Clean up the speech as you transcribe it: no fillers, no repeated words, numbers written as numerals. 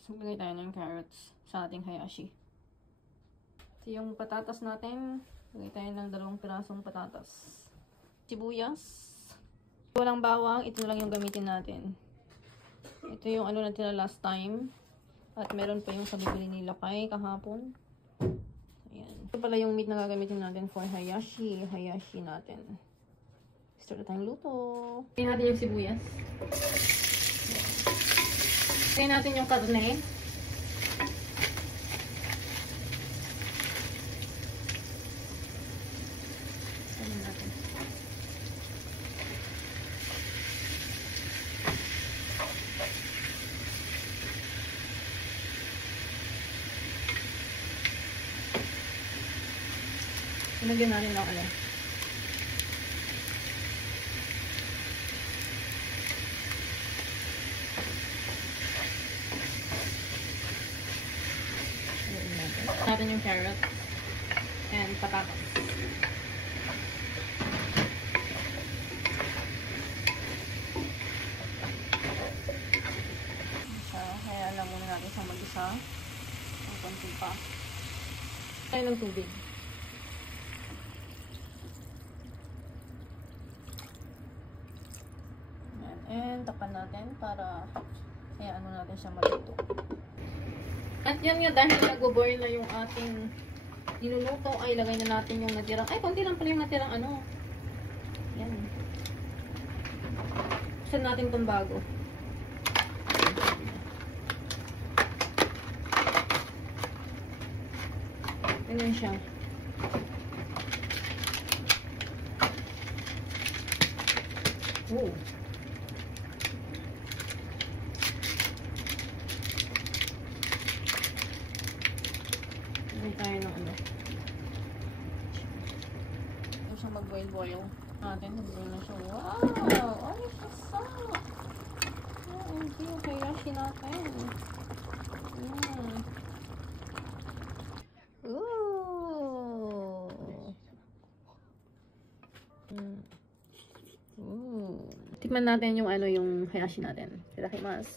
carrots. Maglagay tayo ng carrots sa ating hayashi. Ito yung patatas natin. Maglagay tayo ng 2 pirasong patatas. Sibuyas. Walang bawang. Ito na lang yung gamitin natin. Ito yung ano natin na last time. At meron pa yung sa bibili ni Lakay kahapon. Ayan. Ito pala yung meat na gagamitin natin for hayashi. Hayashi natin. Start na tayong luto. Tingnan natin yung sibuyas. Tingnan natin yung karne. Tingnan natin. Sinagyan natin ng ano. Natin yung carrot and patatas. Kaya lang muna natin sa mag-isa. Ang konti pa. Tayo ng tubig. And tapan natin para kaya ano natin siya maluto. At yan nga, dahil nag-boil na yung ating niluluto, ay lagay na natin yung natirang, ay konti lang pala yung natirang ano. Yan. Buksan natin itong bago. Ganyan siya. Oh. Lagyan tayo ng ano. Ito siya mag-boil-boil natin. Nag-boil na siya. Wow! Ay, siya! OMG, yung hayashi natin. Ayan. Ooh! Ooh! Tikman natin yung ano, yung hayashi natin. Itadakimasu.